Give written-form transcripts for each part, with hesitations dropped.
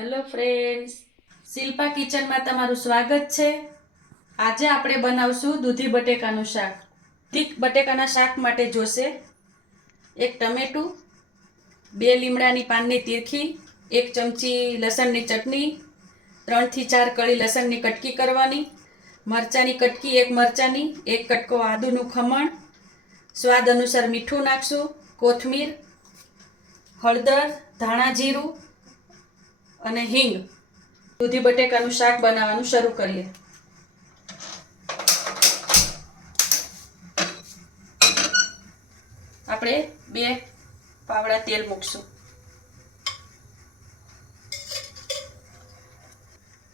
Hello friends, Shilpa કિચનમાં તમારું સ્વાગત છે। આજે આપણે બનાવશું દૂધી બટેકાનું શાક। દૂધી બટેકાના શાક માટે જોશે 1 ટમેટું, 2 લીમડાની પાનની તીરખી, 1 ચમચી લસણની ચટણી, 3 થી 4 કળી લસણની કટકી કરવાની, મરચાંની કટકી 1 મરચાંની, 1 કટકો આદુનું ખમણ, સ્વાદ અનુસાર મીઠું નાખશું, કોથમીર, હળદર, ધાણા જીરું અને હિંગ। દૂધી બટેકાનું શાક બનાવવાનું શરૂ કરીએ। આપણે 2 પાવડા તેલ મૂકશું।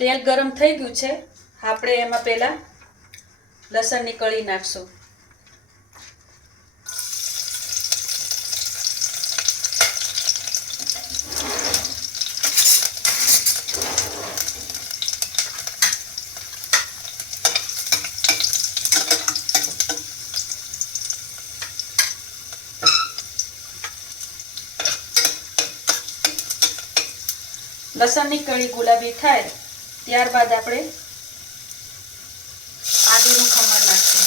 તેલ ગરમ થઈ ગયું છે। આપણે એમાં પહેલા લસણની કળી નાખશું। લસણની કળી ગુલાબી થાય ત્યારબાદ આપણે આદુનું ખમણ નાખશું,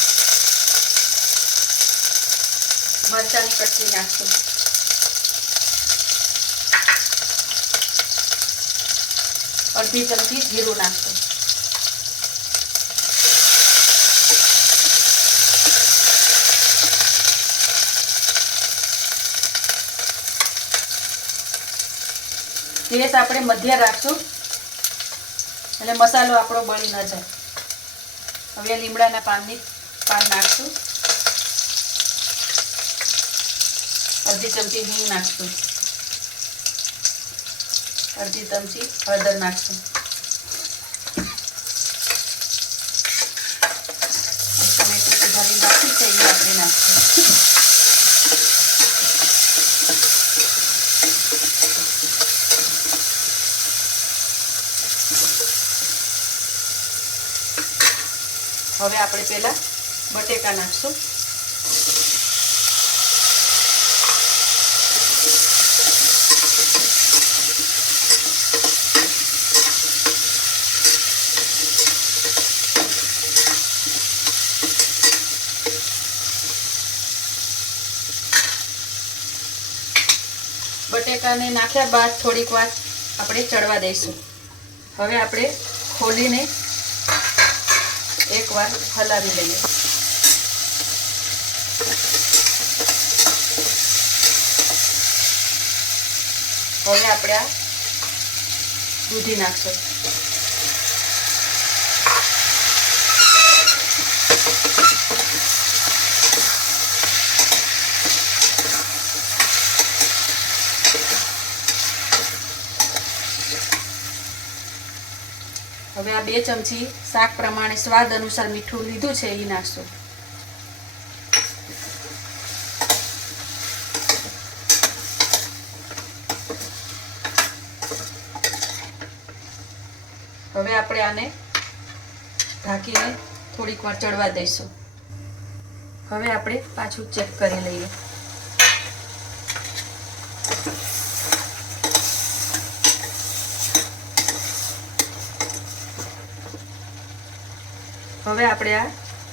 મરચાંની કટકી નાખશું, અડધી ચમચી જીરું નાખશું, ગેસ આપણે મધ્ય રાખશું એટલે મસાલો આપણો બળી ન જાય। હવે લીમડાના પાન નાખશું, અડધી ચમચી હિંગ નાખશું, અડધી ચમચી હળદર નાખશું, ટમેટું સુધારીને રાખી છે એ આપણે નાખશું। હવે આપણે પહેલા બટેકા નાખશું। બટેકાને નાખ્યા બાદ થોડીક વાર આપણે ચડવા દઈશું। હવે આપણે ખોલીને એકવાર હલાવી લઈએ। હવે આપણે આ દૂધી નાખશું। હવે આ 2 ચમચી શાક પ્રમાણે સ્વાદ અનુસાર મીઠું લીધું છે એ નાખશું। હવે આપણે આને ઢાંકીને થોડીક વાર ચડવા દઈશું। હવે આપણે પાછું ચેક કરી લઈએ। હવે આપણે આ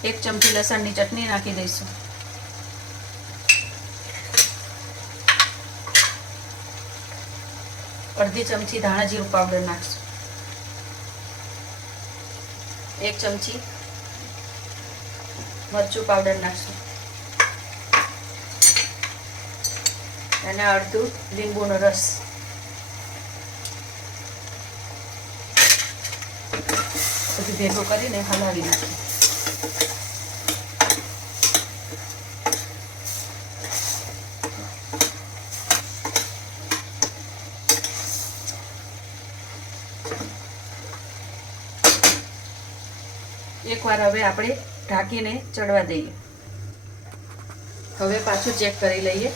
1 ચમચી લસણની ચટણી નાખી દઈશું, અડધી ચમચી ધાણા જીરું પાવડર નાખશું, 1 ચમચી મરચું પાવડર નાખશું અને અડધું લીંબુનો રસ। બધું ભેગું કરીને હલાવી નાખીએ। એકવાર હવે આપણે ઢાંકીને ચડવા દઈએ। હવે પાછું ચેક કરી લઈએ।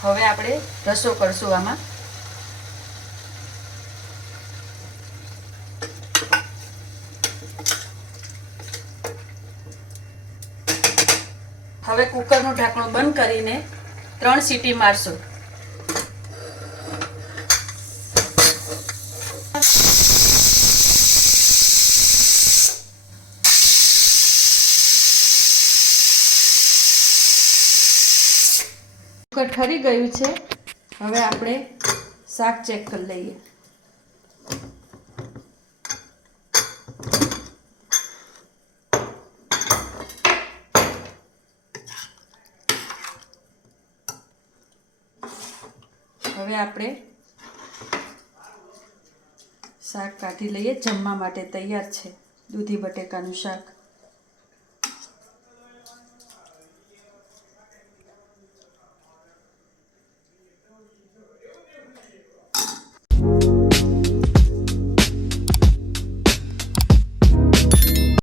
હવે આપણે રસો કરશું આમાં। હવે કુકરનું ઢાંકણું બંધ કરીને 3 સીટી મારશું. કુકર ઠરી ગયું છે. હવે આપણે શાક ચેક કરી લઈએ. હવે આપણે શાક કાઢી લઈએ. જમવા માટે તૈયાર છે દૂધી બટેકાનું શાક.